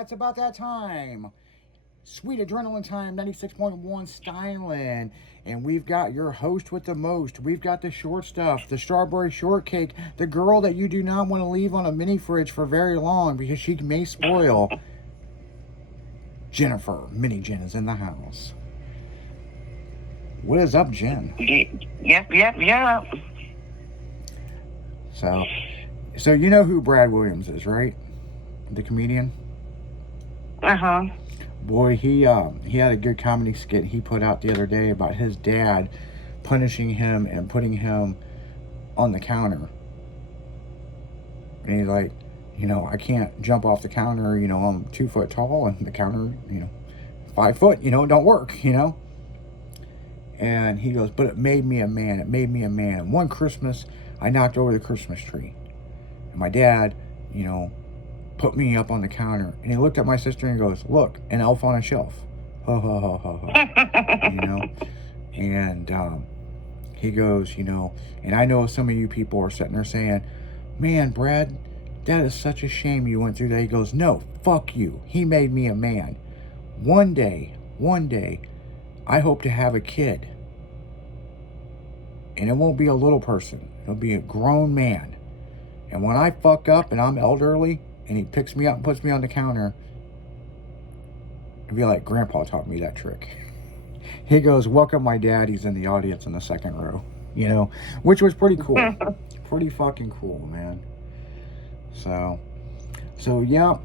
it's about that time. Sweet Adrenaline Time, 96.1 Stylen. And we've got your host with the most. We've got the short stuff, the strawberry shortcake, the girl that you do not want to leave on a mini fridge for very long because she may spoil. Jennifer, Mini Jen, is in the house. What is up, Jen? Yep. So you know who Brad Williams is, right? The comedian. Uh-huh. Boy, he had a good comedy skit he put out the other day about his dad punishing him and putting him on the counter. And he's like, I can't jump off the counter, I'm 2 foot tall, and the counter, 5 foot, it don't work, And he goes, but it made me a man. It made me a man. One Christmas, I knocked over the Christmas tree. And my dad, put me up on the counter. And he looked at my sister and goes, look, an elf on a shelf. Ha, ha, ha, ha, ha. And he goes, and I know some of you people are sitting there saying, man, Brad, that is such a shame you went through that. He goes, no, fuck you. He made me a man. One day, I hope to have a kid. And it won't be a little person. It'll be a grown man. And when I fuck up and I'm elderly and he picks me up and puts me on the counter, it'll be like, Grandpa taught me that trick. He goes, welcome my dad. He's in the audience in the second row. Which was pretty cool. Pretty fucking cool, man. So yeah,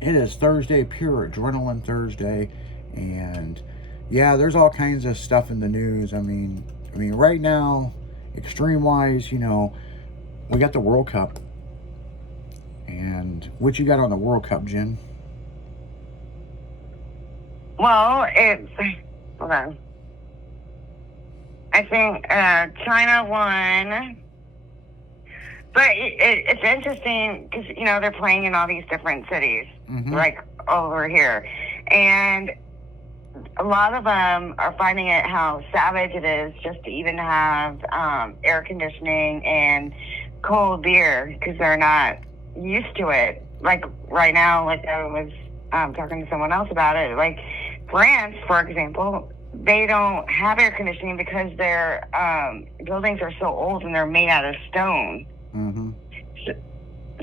it is Thursday, Pure Adrenaline Thursday. And yeah, there's all kinds of stuff in the news. I mean, right now, extreme-wise, we got the World Cup. And what you got on the World Cup, Jen? Well, hold on. I think China won. But it's interesting because, they're playing in all these different cities, like over here. And a lot of them are finding it how savage it is just to even have air conditioning and cold beer because they're not used to it. Like right now, like I was talking to someone else about it, like France, for example, they don't have air conditioning because their buildings are so old and they're made out of stone. Mm-hmm.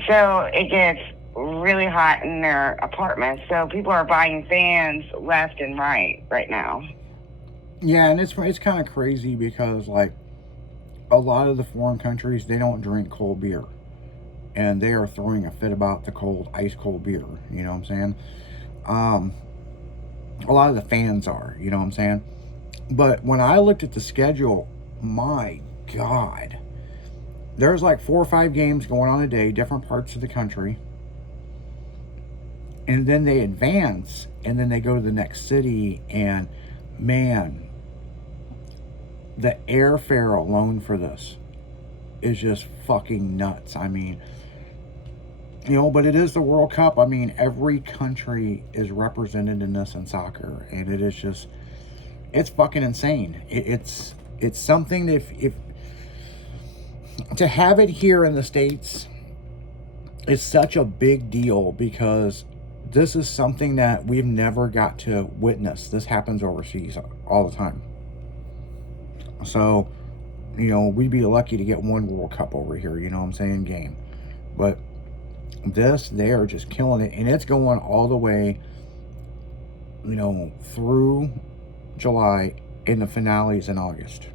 So it gets really hot in their apartments. So people are buying fans left and right now. Yeah, and it's kind of crazy because, like, a lot of the foreign countries, they don't drink cold beer. And they are throwing a fit about the ice cold beer. You know what I'm saying? A lot of the fans are. You know what I'm saying? But when I looked at the schedule, my God. There's like 4 or 5 games going on a day, different parts of the country. And then they advance, and then they go to the next city, and man, the airfare alone for this is just fucking nuts. I mean, but it is the World Cup. I mean, every country is represented in this in soccer, and it is just, it's fucking insane. It's something that if to have it here in the States is such a big deal because this is something that we've never got to witness. This happens overseas all the time. So, we'd be lucky to get one World Cup over here, game. But they are just killing it. And it's going all the way, through July, and the finale's in August.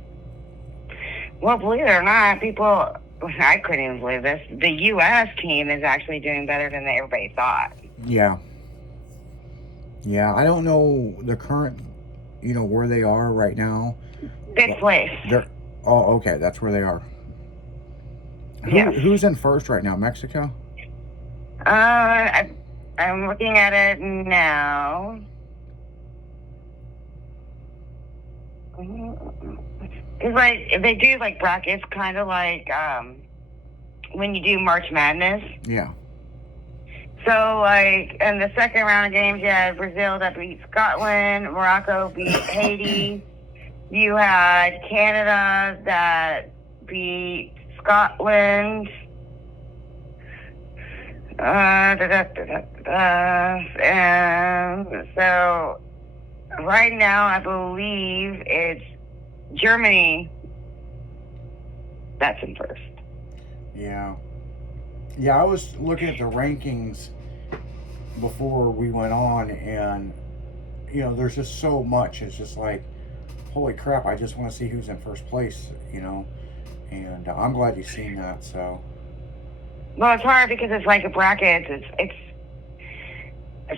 Well, believe it or not, I couldn't even believe this. The U.S. team is actually doing better than everybody thought. Yeah, I don't know the current, where they are right now. Fifth place. Oh, okay, that's where they are. Who's in first right now? Mexico? I'm looking at it now. It's like, they do like brackets, kind of like when you do March Madness. Yeah. So, like, in the second round of games, you had Brazil that beat Scotland, Morocco beat Haiti. You had Canada that beat Scotland. And so right now, I believe it's Germany that's in first. Yeah. Yeah, I was looking at the rankings before we went on, and, you know, there's just so much. It's just like, holy crap, I just want to see who's in first place, you know? And I'm glad you've seen that, so. Well, it's hard because it's like a bracket. It's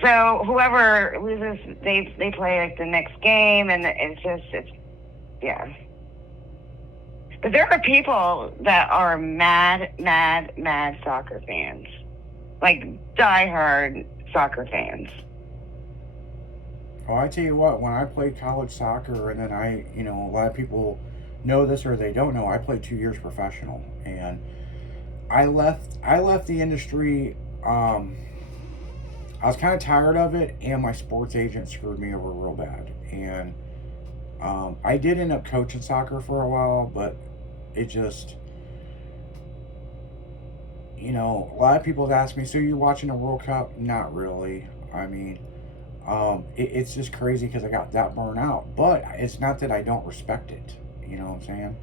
so whoever loses, they play like the next game, and it's yeah. But there are people that are mad soccer fans, like diehard soccer fans. Oh, I tell you what, when I played college soccer, and then you know, a lot of people know this or they don't know, I played 2 years professional, and I left the industry. I was kind of tired of it, and my sports agent screwed me over real bad. And I did end up coaching soccer for a while, but it just, you know, a lot of people have asked me, so you're watching the World Cup? Not really. I mean, it's just crazy because I got that burnt out. But it's not that I don't respect it. You know what I'm saying?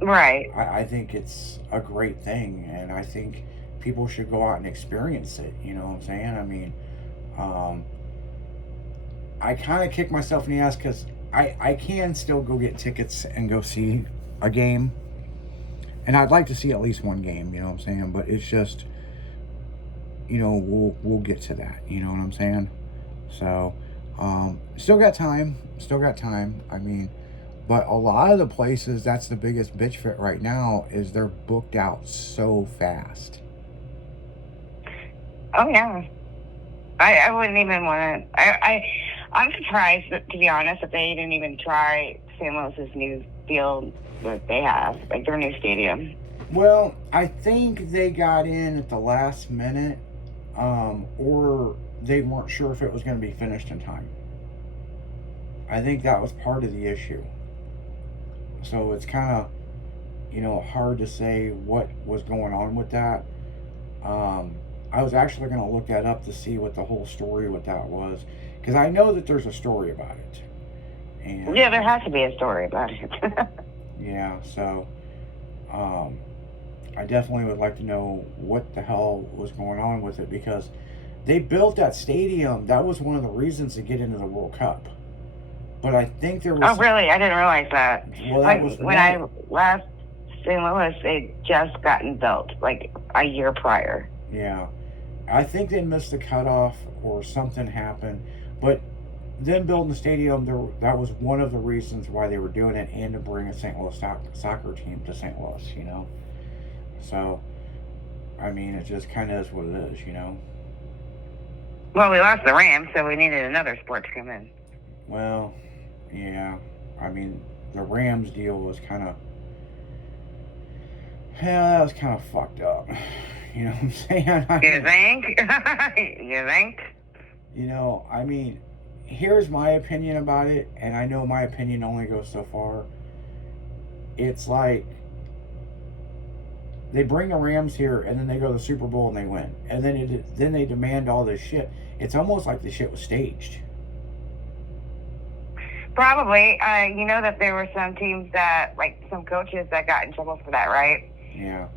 Right. I think it's a great thing, and I think people should go out and experience it. You know what I'm saying? I mean, I kind of kick myself in the ass because I can still go get tickets and go see a game, and I'd like to see at least one game. You know what I'm saying? But it's just, you know, we'll get to that. You know what I'm saying? So, still got time. I mean. But a lot of the places, that's the biggest bitch fit right now, is they're booked out so fast. Oh, yeah. I wouldn't even want to... I'm surprised, that, to be honest, that they didn't even try St. Louis's new field that they have, like their new stadium. Well, I think they got in at the last minute, or they weren't sure if it was going to be finished in time. I think that was part of the issue. So it's kind of, you know, hard to say what was going on with that. I was actually going to look that up to see what the whole story with that was, because I know that there's a story about it. And yeah, there has to be a story about it. yeah, so I definitely would like to know what the hell was going on with it, because they built that stadium. That was one of the reasons to get into the World Cup. But I think there was... Oh, really? I didn't realize that. Well, that was when I left St. Louis, it just gotten built, like a year prior. Yeah. I think they missed the cutoff or something happened. But them building the stadium, that was one of the reasons why they were doing it, and to bring a St. Louis soccer team to St. Louis, you know? So, I mean, it just kind of is what it is, you know? Well, we lost the Rams, so we needed another sport to come in. Well... yeah, I mean, the Rams deal was kind of, that was kind of fucked up. You know what I'm saying? You think? You think? You know, I mean, here's my opinion about it, and I know my opinion only goes so far. It's like, they bring the Rams here, and then they go to the Super Bowl and they win. And then they demand all this shit. It's almost like the shit was staged. Probably. You know that there were some teams that, like some coaches that got in trouble for that, right? Yeah.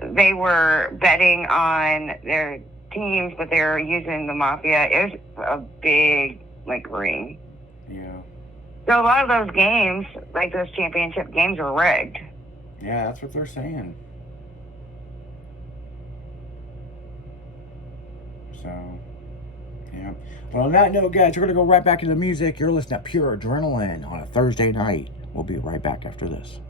They were betting on their teams, but they were using the mafia. It was a big, like, ring. Yeah. So a lot of those games, like those championship games, were rigged. Yeah, that's what they're saying. So... yeah. Well, on that note, guys, we're going to go right back into the music. You're listening to Pure Adrenaline on a Thursday night. We'll be right back after this.